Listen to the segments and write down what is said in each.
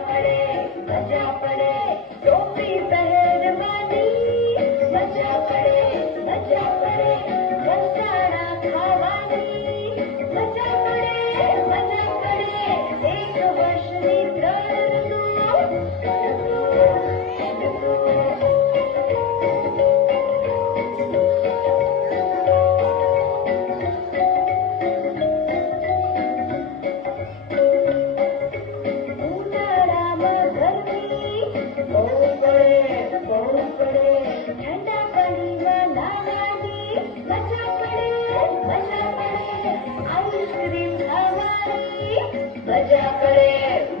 પડે મજા પડે ટોપી પહેરવાની મજા પડે રસાણા ખાવાની મજા પડે એક વર્ષની ત્રણ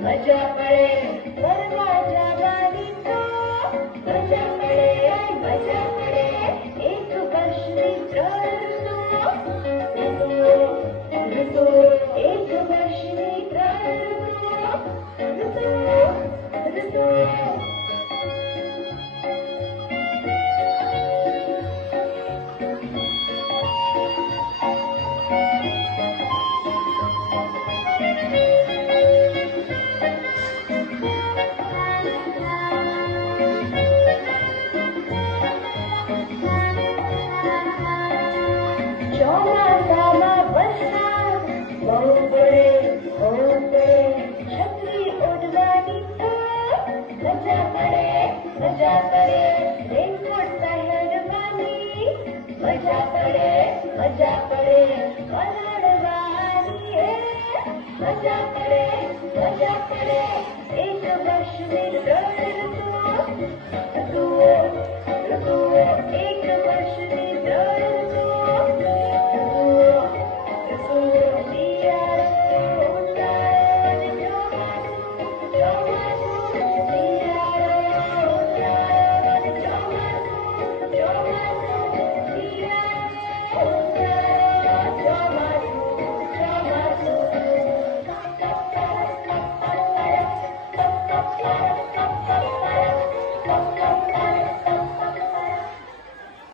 મજા પડે ફરવા જવાની તો મજા પડે એક વર્ષની ત્રણ ઋતુ એક વર્ષની ત્રણ ઋતુ ચોમાસામાં વરસાદ બહુ પડે છત્રી ઓઢવાની તો મજા પડે રેનકોટ પહેરવાની મજા પડે પલળવાની મજા પડે